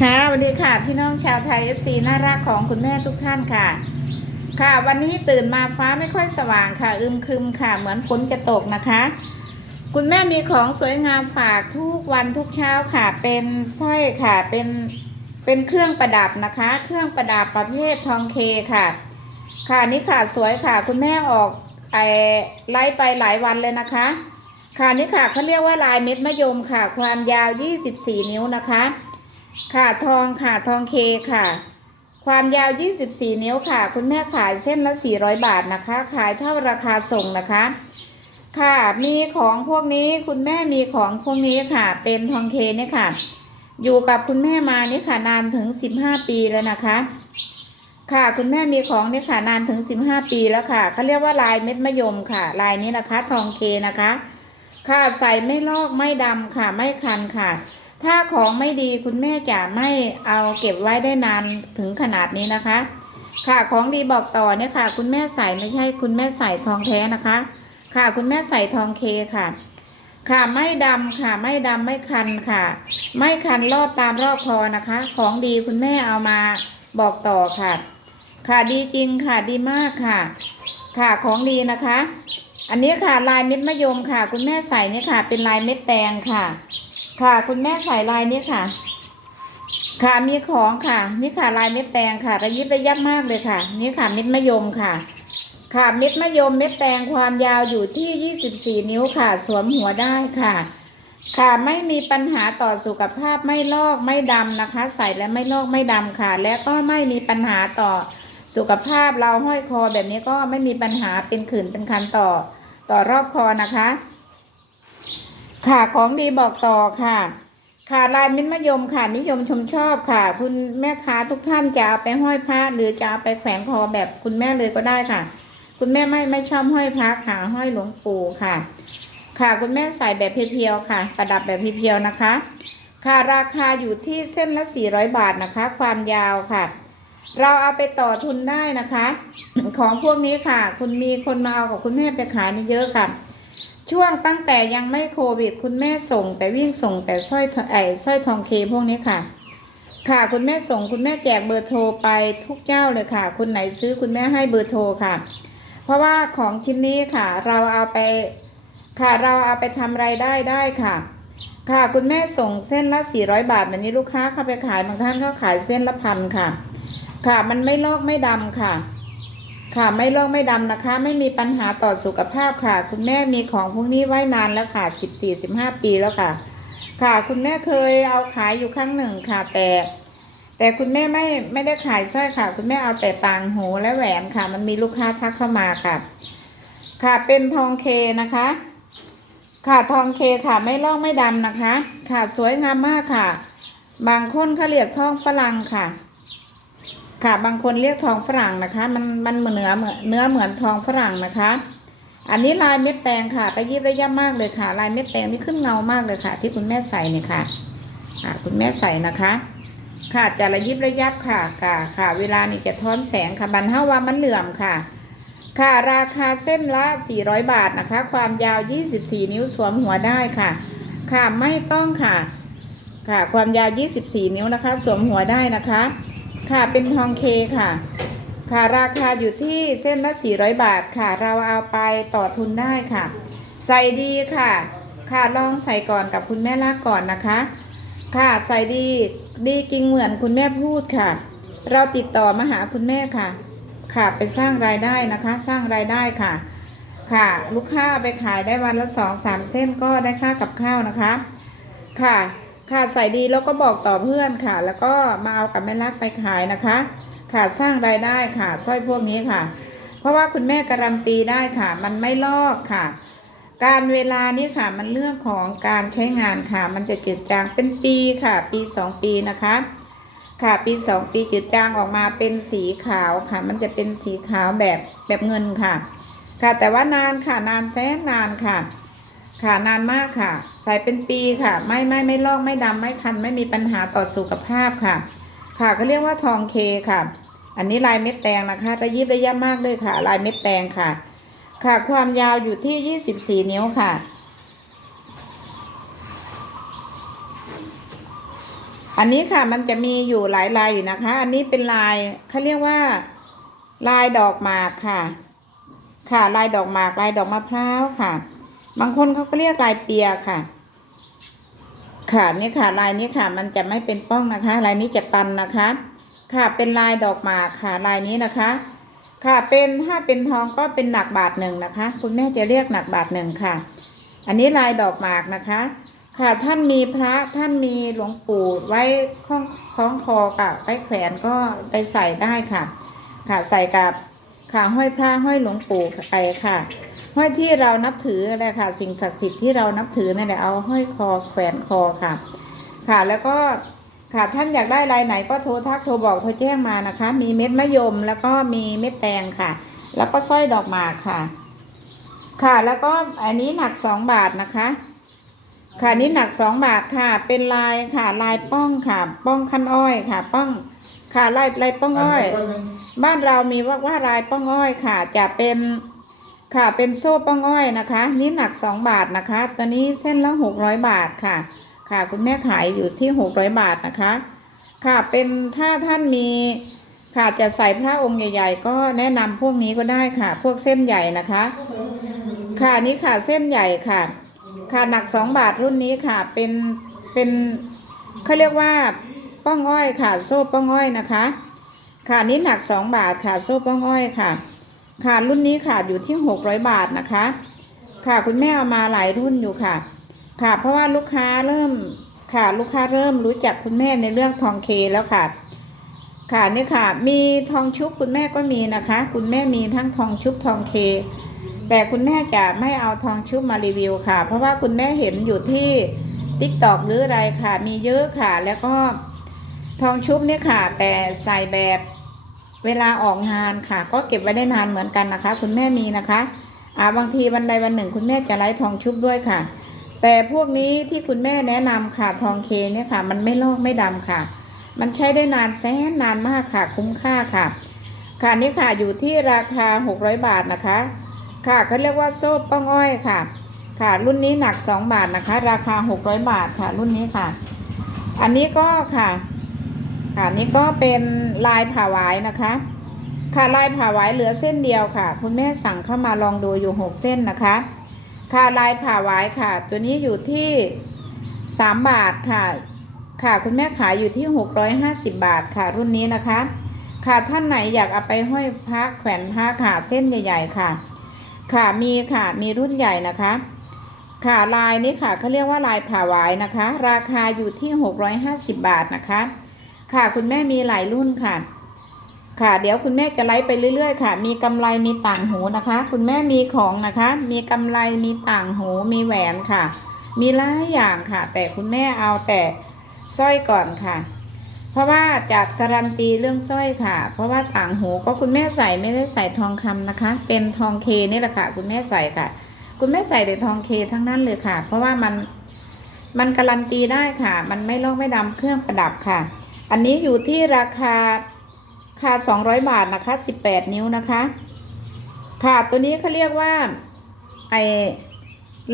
ค่ะสวัสดีค่ะ พี่น้องชาวไทย FC น่ารักของคุณแม่ทุกท่านค่ะ ค่ะ วันนี้ตื่นมาฟ้าไม่ค่อยสว่างค่ะ อึมครึมค่ะ เหมือนฝนจะตกนะคะ คุณแม่มีของสวยงามฝากทุกวันทุกเช้าค่ะ เป็นสร้อยค่ะ เป็น เป็นเครื่องประดับนะคะ เครื่องประดับประเภททองเคค่ะ ค่ะนี่ค่ะสวยค่ะ คุณแม่ออกไอไล่ไปหลายวันเลยนะคะ ค่ะนี่ค่ะเขาเรียกว่าลายเม็ดมะยมค่ะ ความยาว 24 นิ้วนะคะ ค่ะทองค่ะทองเคค่ะ ความยาว 24 นิ้วค่ะ คุณแม่ขายเส้นละ 400 บาทนะคะ ขายเท่าราคาส่งนะคะ ค่ะมีของพวกนี้คุณแม่มีของพวกนี้ค่ะ เป็นทองเคเนี่ยค่ะ อยู่กับคุณแม่มานี่ค่ะนานถึง 15 ปีแล้วนะคะ ค่ะคุณแม่มีของนี่ค่ะนานถึง 15 ปีแล้วค่ะเขาเรียกว่าลายเม็ดมะยมค่ะ ลายนี้นะคะ ทองเคนะคะ ค่ะใส่ไม่ลอกไม่ดำค่ะไม่คันค่ะ ถ้าของไม่ดีคุณแม่จะไม่เอาเก็บไว้ได้นานถึงขนาดนี้นะคะ ค่ะของดีบอกต่อเนี่ยค่ะ คุณแม่ใส่ไม่ใช่ คุณแม่ใส่ทองแท้นะคะ ค่ะคุณแม่ใส่ทองเคค่ะ ค่ะไม่ดำค่ะไม่ดำไม่คันค่ะ ไม่คันรอบตามรอบคอนะคะ ของดีคุณแม่เอามาบอกต่อค่ะ ค่ะดีจริงค่ะดีมากค่ะ ค่ะของดีนะคะ อันนี้ค่ะลายเม็ดมะยมค่ะ คุณแม่ใส่เนี่ยค่ะ เป็นลายเม็ดแตงค่ะ ค่ะ คุณแม่ใส่ลายนี้ค่ะ ค่ะมีของค่ะ นี่ค่ะลายเม็ดแตงค่ะ ระยิบระยับมากเลยค่ะ นี่ค่ะเม็ดมะยมค่ะ ค่ะเม็ดมะยมเม็ดแตงความยาวอยู่ที่ 24 นิ้วค่ะ สวมหัวได้ค่ะ ค่ะไม่มีปัญหาต่อสุขภาพไม่ลอกไม่ดำนะคะ ใส่แล้วไม่ลอกไม่ดำค่ะ และก็ไม่มีปัญหาต่อสุขภาพเราห้อยคอแบบนี้ก็ไม่มีปัญหาเป็นขื่นเป็นคันต่อ ต่อรอบคอนะคะ ค่ะของดีบอกต่อค่ะ ค่ะลายมิ้นมะยมค่ะ นิยมชมชอบค่ะ คุณแม่ค้าทุกท่านจะเอาไปห้อยพระหรือจะเอาไปแขวนคอแบบคุณแม่เลยก็ได้ค่ะ คุณแม่ไม่ไม่ชอบห้อยพระค่ะห้อยหลวงปู่ค่ะ ค่ะคุณแม่ใส่แบบเพียวๆค่ะ ประดับแบบเพียวๆนะคะ ค่ะราคาอยู่ที่เส้นละ400บาทนะคะ ความยาวค่ะ เราเอาไปต่อทุนได้นะคะ ของพวกนี้ค่ะ คุณมีคนมาเอากับคุณแม่ไปขายนี่เยอะค่ะ ช่วงตั้งแต่ยังไม่โควิด คุณแม่ส่ง แต่วิ่งส่งแต่สร้อยทไอ้สร้อยทองเคพวกนี้ค่ะ ค่ะคุณแม่ส่งคุณแม่แจกเบอร์โทรไปทุกเจ้าเลยค่ะ คุณไหนซื้อคุณแม่ให้เบอร์โทรค่ะ เพราะว่าของชิ้นนี้ค่ะ เราเอาไปค่ะเราเอาไปทำรายได้ได้ค่ะค่ะคุณแม่ส่งเส้นละ 400 บาทแบบนี้ลูกค้าเข้าไปขายบางท่านเขาขายเส้นละพันค่ะ ค่ะมันไม่ลอกไม่ดำค่ะ ค่ะไม่ลอกไม่ดำนะคะ ไม่มีปัญหาต่อสุขภาพค่ะ คุณแม่มีของพวกนี้ไว้นานแล้วค่ะ14-15ปีแล้วค่ะ ค่ะคุณแม่เคยเอาขายอยู่ครั้งหนึ่งค่ะ แต่ แต่คุณแม่ไม่ไม่ได้ขายสร้อยค่ะ คุณแม่เอาแต่ต่างหูและแหวนค่ะ มันมีลูกค้าทักเข้ามาค่ะ ค่ะเป็นทองเคนะคะ ค่ะทองเคค่ะ ไม่ลอกไม่ดำนะคะ ค่ะสวยงามมากค่ะ บางคนเขาเรียกทองฝรั่งค่ะ ค่ะบางคนเรียกทองฝรั่งนะคะ มันมันเหมือนเนื้อเหมือนเนื้อเหมือนทองฝรั่งนะคะ อันนี้ลายเม็ดแตงค่ะระยิบระยับมากเลยค่ะ ลายเม็ดแตงนี่ขึ้นเงามากเลยค่ะ ที่คุณแม่ใส่เนี่ยค่ะอ่าคุณแม่ใส่นะคะ ค่ะจะระยิบระยับค่ะค่ะค่ะ เวลานี่จะท้อนแสงค่ะบันเทาว่ามันเหลื่อมค่ะ ค่ะราคาเส้นละ 400 บาทนะคะ ความยาว 24 นิ้วสวมหัวได้ค่ะ ค่ะไม่ต้องค่ะ ค่ะความยาว 24 นิ้วนะคะ สวมหัวได้นะคะ ค่ะเป็นทองเคค่ะ ค่ะราคาอยู่ที่เส้นละ400 บาทค่ะ เราเอาไปต่อทุนได้ค่ะ ใส่ดีค่ะ ค่ะลองใส่ก่อนกับคุณแม่ลากก่อนนะคะ ค่ะใส่ดีดีจริงเหมือนคุณแม่พูดค่ะ เราติดต่อมาหาคุณแม่ค่ะ ค่ะไปสร้างรายได้นะคะ สร้างรายได้ค่ะ ค่ะ ลูกค้าเอาไปขายได้วันละสองสามเส้นก็ได้ค่ากับข้าวนะคะ ค่ะ ค่ะใส่ดีแล้วก็บอกต่อเพื่อนค่ะ แล้วก็มาเอากับแม่รักไปขายนะคะ ค่ะสร้างรายได้ค่ะสร้อยพวกนี้ค่ะ เพราะว่าคุณแม่การันตีได้ค่ะ มันไม่ลอกค่ะ การเวลานี้ค่ะมันเรื่องของการใช้งานค่ะ มันจะจืดจางเป็นปีค่ะ ปีสองปีนะคะ ค่ะปีสองปีจืดจางออกมาเป็นสีขาวค่ะ มันจะเป็นสีขาวแบบแบบเงินค่ะ ค่ะแต่ว่านานค่ะนานแสนนานค่ะ ค่ะนานมากค่ะ ใส่เป็นปีค่ะ ไม่ไม่ไม่ลอกไม่ดำไม่คันไม่มีปัญหาต่อสุขภาพค่ะ ค่ะเขาเรียกว่าทองเคค่ะ อันนี้ลายเม็ดแตงนะคะระยิบระยับมากเลยค่ะ ลายเม็ดแตงค่ะ ค่ะความยาวอยู่ที่24นิ้วค่ะอันนี้ค่ะมันจะมีอยู่หลายลายอยู่นะคะ อันนี้เป็นลายเขาเรียกว่า ลายดอกหมากค่ะ ค่ะลายดอกหมากลายดอกมะพร้าวค่ะ บางคนเขาก็เรียกลายเปียค่ะ ค่ะนี่ค่ะ ลายนี้ค่ะ มันจะไม่เป็นป้องนะคะ ลายนี้จะตันนะคะ ค่ะเป็นลายดอกหมากค่ะ ลายนี้นะคะ ค่ะเป็นถ้าเป็นทองก็เป็นหนักบาทหนึ่งนะคะ คุณแม่จะเรียกหนักบาทหนึ่งค่ะ อันนี้ลายดอกหมากนะคะ ค่ะท่านมีพระท่านมีหลวงปู่ไว้คล้องคล้องคอกับไว้แขวนก็ไปใส่ได้ค่ะ ค่ะใส่กับขาห้อยพระห้อยหลวงปู่ไปค่ะ ห้อยที่เรานับถืออะไรค่ะ สิ่งศักดิ์สิทธิ์ที่เรานับถือนั่นแหละเอาห้อยคอแขวนคอค่ะ ค่ะแล้วก็ค่ะท่านอยากได้ลายไหนก็โทรทักโทรบอกโทรแจ้งมานะคะ มีเม็ดมะยมแล้วก็มีเม็ดแตงค่ะ แล้วก็สร้อยดอกหมากค่ะ ค่ะแล้วก็อันนี้หนักสองบาทนะคะ ค่ะนี่หนักสองบาทค่ะ เป็นลายค่ะ ลายป้องค่ะ ป้องคันอ้อยค่ะ ป้องค่ะลายลายป้องอ้อย บ้านเรามีว่าว่าลายป้องอ้อยค่ะ จะเป็น ค่ะเป็นโซ่ป้องอ้อยนะคะ นี่หนักสองบาทนะคะ ตัวนี้เส้นละหกร้อยบาทค่ะ ค่ะคุณแม่ขายอยู่ที่หกร้อยบาทนะคะ ค่ะเป็นถ้าท่านมีค่ะจะใส่พระองค์ใหญ่ๆ ก็แนะนำพวกนี้ก็ได้ค่ะ พวกเส้นใหญ่นะคะ ค่ะนี่ค่ะเส้นใหญ่ค่ะ ค่ะหนักสองบาทรุ่นนี้ค่ะเป็นเป็นเขาเรียกว่าป้องอ้อยค่ะ โซ่ป้องอ้อยนะคะ ค่ะนี่หนักสองบาทค่ะ โซ่ป้องอ้อยค่ะ ค่ะรุ่นนี้ค่ะอยู่ที่หกร้อยบาทนะคะ ค่ะคุณแม่เอามาหลายรุ่นอยู่ค่ะ ค่ะ เพราะว่าลูกค้าเริ่มค่ะลูกค้าเริ่มรู้จักคุณแม่ในเรื่องทองเคแล้วค่ะ ค่ะนี่ค่ะ มีทองชุบคุณแม่ก็มีนะคะ คุณแม่มีทั้งทองชุบทองเค แต่คุณแม่จะไม่เอาทองชุบมารีวิวค่ะ เพราะว่าคุณแม่เห็นอยู่ที่ติ๊กตอกหรืออะไรค่ะ มีเยอะค่ะ แล้วก็ทองชุบเนี่ยค่ะ แต่ใส่แบบ เวลาออกงานค่ะ ก็เก็บไว้ได้นานเหมือนกันนะคะ คุณแม่มีนะคะอ่าบางทีวันใดวันหนึ่ง คุณแม่จะไล่ทองชุบด้วยค่ะ แต่พวกนี้ที่คุณแม่แนะนำค่ะทองเคเนี่ยค่ะ มันไม่ลอกไม่ดำค่ะ มันใช้ได้นานแสนนานมากค่ะ คุ้มค่าค่ะ ค่ะนี่ค่ะอยู่ที่ราคา 600 บาทนะคะ ค่ะเขาเรียกว่าโซ่ป้องอ้อยค่ะ ค่ะ รุ่นนี้หนัก 2 บาทนะคะ ราคา 600 บาทค่ะ รุ่นนี้ค่ะ อันนี้ก็ค่ะ ค่ะนี่ก็เป็นลายผ่าหวายนะคะ ค่ะลายผ่าหวายเหลือเส้นเดียวค่ะ คุณแม่สั่งเข้ามาลองดูอยู่6เส้นนะคะ ค่ะลายผ่าหวายค่ะ ตัวนี้อยู่ที่3บาทค่ะ ค่ะคุณแม่ขายอยู่ที่650บาทค่ะ รุ่นนี้นะคะ ค่ะท่านไหนอยากเอาไปห้อยพระแขวนพระค่ะเส้นใหญ่ๆค่ะ ค่ะมีค่ะมีรุ่นใหญ่นะคะค่ะลายนี้ค่ะเขาเรียกว่าลายผ่าหวายนะคะ ราคาอยู่ที่ 650 บาทนะคะ ค่ะ คุณแม่มีหลายรุ่นค่ะ ค่ะ เดี๋ยวคุณแม่จะไลฟ์ไปเรื่อยๆ ค่ะ มีกำไรมีต่างหูนะคะ คุณแม่มีของนะคะ มีกำไรมีต่างหูมีแหวนค่ะ มีหลายอย่างค่ะ แต่คุณแม่เอาแต่สร้อยก่อนค่ะ เพราะว่าจะการันตีเรื่องสร้อยค่ะ เพราะว่าต่างหูก็คุณแม่ใส่ไม่ได้ใส่ทองคำนะคะ เป็นทองเคนี่แหละค่ะ คุณแม่ใส่ค่ะ คุณแม่ใส่แต่ทองเคทั้งนั้นเลยค่ะ เพราะว่ามันมันการันตีได้ค่ะ มันไม่ลอกไม่ดำเครื่องประดับค่ะ อันนี้อยู่ที่ราคาค่า200 บาทนะคะ 18 นิ้วนะคะ ค่ะตัวนี้เขาเรียกว่าไอ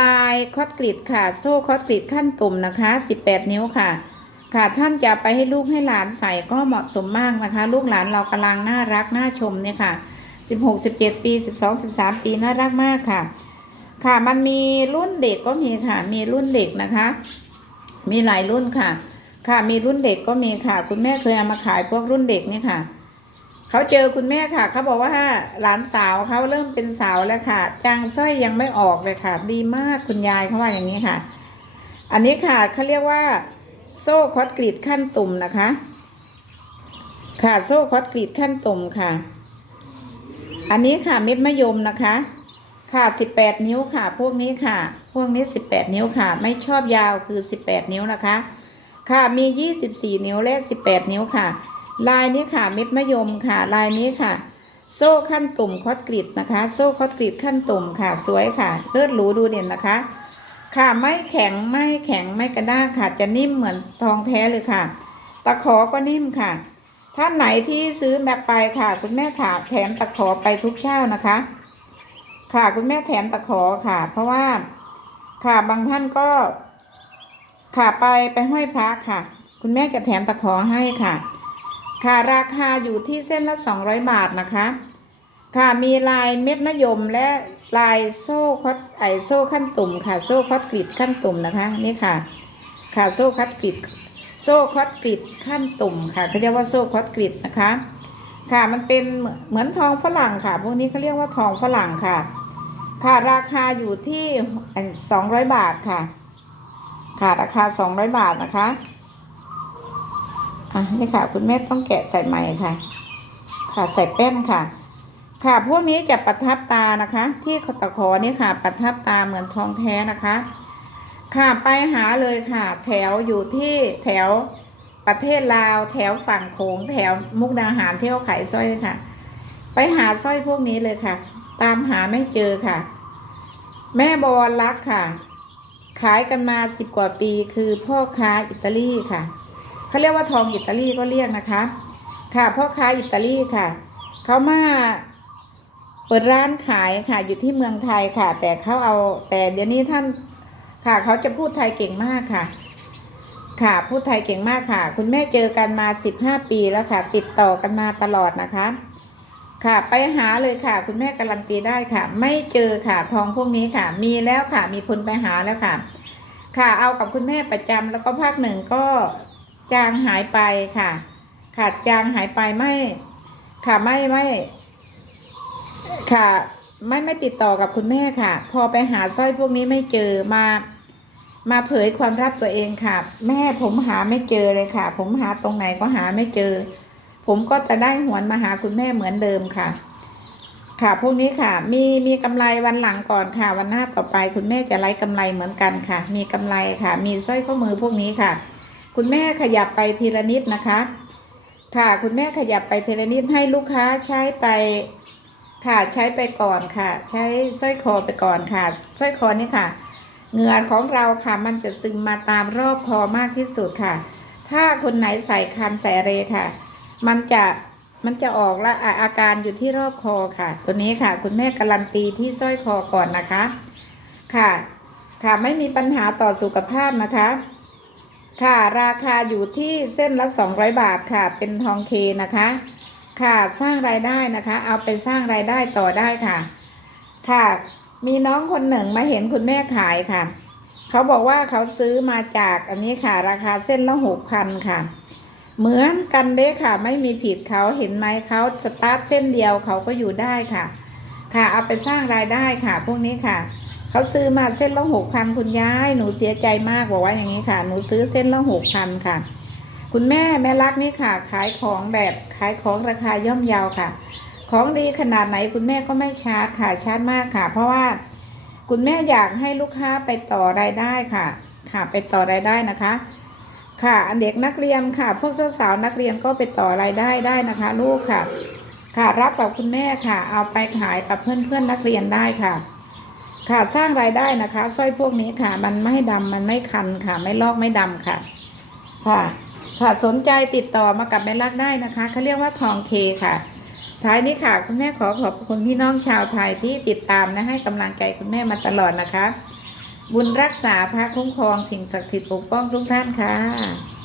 ลายคอตกริดค่ะ โซ่คอตกริดขั้นตุ่มนะคะ 18 นิ้วค่ะ ค่ะท่านจะไปให้ลูกให้หลานใส่ก็เหมาะสมมากนะคะ ลูกหลานเรากำลังน่ารักน่าชมเนี่ยค่ะ 16 17 ปี 12 13 ปีน่ารักมากค่ะ ค่ะมันมีรุ่นเด็กก็มีค่ะ มีรุ่นเด็กนะคะ มีหลายรุ่นค่ะ ค่ะมีรุ่นเด็กก็มีค่ะ คุณแม่เคยเอามาขายพวกรุ่นเด็กเนี่ยค่ะเขาเจอคุณแม่ค่ะเขาบอกว่าหลานสาวเขาเริ่มเป็นสาวแล้วค่ะจางสร้อยยังไม่ออกเลยค่ะ ดีมากคุณยายเขาว่าอย่างนี้ค่ะ อันนี้ค่ะเขาเรียกว่า โซ่คอตกรีดขั้นตุ่มนะคะ ค่ะโซ่คอตกรีดขั้นตุ่มค่ะ อันนี้ค่ะเม็ดมะยมนะคะ ค่ะ18นิ้วค่ะ พวกนี้ค่ะ พวกนี้18นิ้วค่ะ ไม่ชอบยาวคือ18นิ้วนะคะ ค่ะมี 24 นิ้วและ 18 นิ้วค่ะ ลายนี้ค่ะเม็ดมะยมค่ะ ลายนี้ค่ะ โซ่ขั้นตุ่มคอตกรีดนะคะ โซ่คอตกรีดขั้นตุ่มค่ะ สวยค่ะเลิศหรูดูเด่นนะคะ ค่ะไม่แข็งไม่แข็งไม่กระด้างค่ะ จะนิ่มเหมือนทองแท้เลยค่ะ ตะขอก็นิ่มค่ะ ท่านไหนที่ซื้อแบบไปค่ะ คุณแม่ถาแถมตะขอไปทุกเช้านะคะ ค่ะคุณแม่แถมตะขอค่ะ เพราะว่าค่ะบางท่านก็ ค่ะไปไปห้อยพระค่ะ คุณแม่จะแถมตะขอให้ค่ะ ค่ะราคาอยู่ที่เส้นละ 200 บาทนะคะ ค่ะมีลายเม็ดมะยมและลายโซ่คอตไอโซ่ขั้นตุ่มค่ะ โซ่คอตกริดขั้นตุ่มนะคะนี่ค่ะ ค่ะโซ่คอตกริดโซ่คอตกริดขั้นตุ่มค่ะเขาเรียกว่าโซ่คอตกริดนะคะ ค่ะมันเป็นเหมือนทองฝรั่งค่ะ พวกนี้เขาเรียกว่าทองฝรั่งค่ะ ค่ะราคาอยู่ที่สองร้อยบาทค่ะ ค่ะราคาสองร้อยบาทนะคะ อะนี่ค่ะ คุณแม่ต้องแกะใส่ใหม่ค่ะ ค่ะใส่แป้นค่ะ ค่ะพวกนี้จะประทับตานะคะ ที่ตะขอนี่ค่ะ ประทับตาเหมือนทองแท้นะคะ ค่ะไปหาเลยค่ะ แถวอยู่ที่แถวประเทศลาวแถวฝั่งโขงแถวมุกดาหารที่เขาขายสร้อยค่ะ ไปหาสร้อยพวกนี้เลยค่ะ ตามหาไม่เจอค่ะ แม่บวรรักค่ะ ขายกันมาสิบกว่าปีคือพ่อค้าอิตาลีค่ะเขาเรียกว่าทองอิตาลีก็เรียกนะคะ ค่ะพ่อค้าอิตาลีค่ะเขามาเปิดร้านขายค่ะอยู่ที่เมืองไทยค่ะ แต่เขาเอาแต่เดี๋ยวนี้ท่านค่ะเขาจะพูดไทยเก่งมากค่ะ ค่ะพูดไทยเก่งมากค่ะ คุณแม่เจอกันมาสิบห้าปีแล้วค่ะ ติดต่อกันมาตลอดนะคะ ค่ะ ไปหาเลยค่ะ คุณแม่การันตีได้ค่ะ ไม่เจอค่ะทองพวกนี้ค่ะ มีแล้วค่ะ มีคนไปหาแล้วค่ะ ค่ะเอากับคุณแม่ประจำแล้วก็ภาคหนึ่งก็จางหายไปค่ะค่ะจางหายไปไม่ ค่ะไม่ไม่ ค่ะ ไม่ไม่ติดต่อกับคุณแม่ค่ะ พอไปหาสร้อยพวกนี้ไม่เจอมามาเผยความลับตัวเองค่ะ แม่ผมหาไม่เจอเลยค่ะ ผมหาตรงไหนก็หาไม่เจอ ผมก็จะได้หวนมาหาคุณแม่เหมือนเดิมค่ะ ค่ะพวกนี้ค่ะ มีมีกำไรวันหลังก่อนค่ะ วันหน้าต่อไป คุณแม่จะไล่กำไรเหมือนกันค่ะ มีกำไรค่ะ มีสร้อยข้อมือพวกนี้ค่ะ คุณแม่ขยับไปทีละนิดนะคะ ค่ะคุณแม่ขยับไปทีละนิดให้ลูกค้าใช้ไปค่ะใช้ไปก่อนค่ะ ใช้สร้อยคอไปก่อนค่ะสร้อยคอนี่ค่ะเหงื่อของเราค่ะมันจะซึมมาตามรอบคอมากที่สุดค่ะ ถ้าคนไหนใส่คันใส่เรค่ะ มันจะมันจะออกละอาอาการอยู่ที่รอบคอค่ะ ตัวนี้ค่ะ คุณแม่การันตีที่สร้อยคอก่อนนะคะ ค่ะ ค่ะไม่มีปัญหาต่อสุขภาพนะคะ ค่ะราคาอยู่ที่เส้นละ 200 บาทค่ะ เป็นทองเคนะคะ ค่ะสร้างรายได้นะคะ เอาไปสร้างรายได้ต่อได้ค่ะ ค่ะ มีน้องคนหนึ่งมาเห็นคุณแม่ขายค่ะ เขาบอกว่าเขาซื้อมาจากอันนี้ค่ะ ราคาเส้นละหกพันค่ะ เหมือนกันเด้ค่ะ ไม่มีผิดเขาเห็นไหมเขาสตาร์ทเส้นเดียวเขาก็อยู่ได้ค่ะ ค่ะเอาไปสร้างรายได้ค่ะ พวกนี้ค่ะเขาซื้อมาเส้นละหกพันคุณยายหนูเสียใจมากบอกว่าอย่างนี้ค่ะหนูซื้อเส้นละหกพันค่ะ คุณแม่แม่รักนี่ค่ะ ขายของแบบขายของราคาย่อมเยาวค่ะ ของดีขนาดไหนคุณแม่ก็ไม่ชาร์จค่ะชาร์จมากค่ะ เพราะว่าคุณแม่อยากให้ลูกค้าไปต่อรายได้ค่ะ ค่ะไปต่อรายได้นะคะ ค่ะอันเด็กนักเรียนค่ะ พวกสาวๆนักเรียนก็ไปต่อรายได้ได้นะคะ ลูกค่ะ ค่ะรับกับคุณแม่ค่ะ เอาไปขายกับเพื่อนๆนักเรียนได้ค่ะ ค่ะสร้างรายได้นะคะสร้อยพวกนี้ค่ะ มันไม่ดำมันไม่คันค่ะ ไม่ลอกไม่ดำค่ะ ค่ะ ค่ะสนใจติดต่อมากับแม่รักได้นะคะเขาเรียกว่าทองเคค่ะ ท้ายนี้ค่ะ คุณแม่ขอขอบคุณพี่น้องชาวไทยที่ติดตามและให้กำลังใจคุณแม่มาตลอดนะคะ บุญรักษาพระคุ้มครองสิ่งศักดิ์สิทธิ์ปกป้องทุกท่านค่ะ